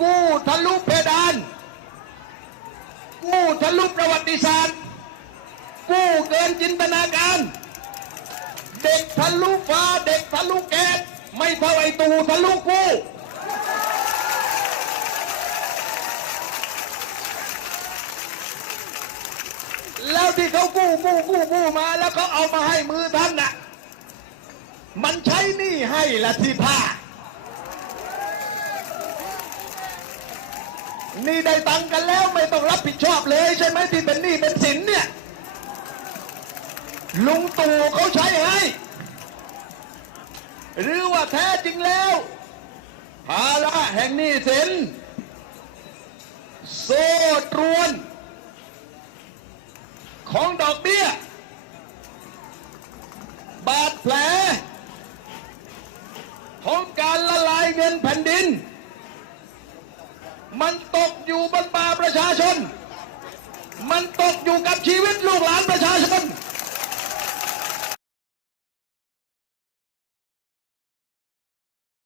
กู้ทะลุเพดาน กู้ทะลุประวัติศาสตร์ กู้เกินจินตนาการ เด็กทะลุฟ้าเด็กทะลุแก๊สไม่เท่าไอตูทะลุกู้แล้วที่เขากู้กู้กู้กู้มาแล้วเขาเอามาให้มือท่านน่ะ มันใช้หนี้ให้ละที่ผ้า นี่ได้ตังค์กันแล้วไม่ต้องรับผิดชอบเลยใช่ไหมที่เป็นหนี้เป็นสินเนี่ย ลุงตู่เขาใช้ให้ หรือว่าแท้จริงแล้วภาระแห่งหนี้สิน โซ่ตรวน ของดอกเบี้ย บาดแผล ของการละลายเงินแผ่นดิน มันตกอยู่บนบ่าประชาชน มันตกอยู่กับชี